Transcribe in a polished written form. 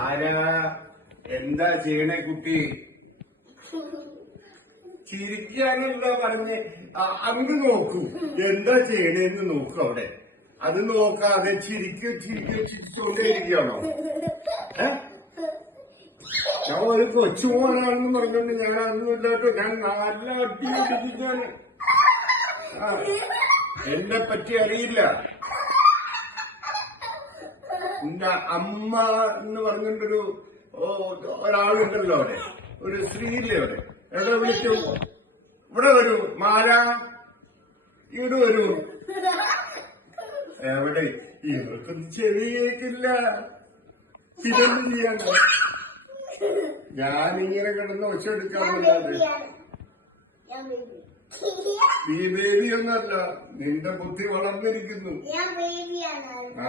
ആരാ എന്താ ചെയ്യണേ കുട്ടി? ചിരിക്കാനല്ല പറഞ്ഞ് അങ്ങ് നോക്കൂ. എന്താ ചെയ്യണേന്ന് നോക്കൂ. അവിടെ അത് നോക്കാതെ ചിരിച്ചോണ്ടേയിരിക്കുകയാണോ? ഞാൻ ഒരു കൊച്ചുമോനാണെന്ന് പറഞ്ഞോണ്ട് ഞാൻ അതൊന്നും ഇല്ലാട്ടോ. ഞാൻ നല്ല അടിപിടിക്കാണ്. എന്നെ പറ്റി അറിയില്ല. എന്റെ അമ്മ എന്ന് പറഞ്ഞിട്ടൊരു ഒരാളുണ്ടല്ലോ അവിടെ, ഒരു സ്ത്രീയില്ലേ അവിടെ. എവിടെ വിളിച്ചു? ഇവിടെ വരൂ. മാരാ ഇവിടെ വരൂ. എവിടെ? ഇവർക്കൊന്നും ചെവി കേൾക്കില്ല. ഇതൊന്നും ചെയ്യണ്ട. ഞാനിങ്ങനെ കിടന്ന് ഒച്ച എടുക്കാറില്ലാതെ. നീ ബേബിയൊന്നല്ല, നിന്റെ ബുദ്ധി വളർന്നിരിക്കുന്നു. ആ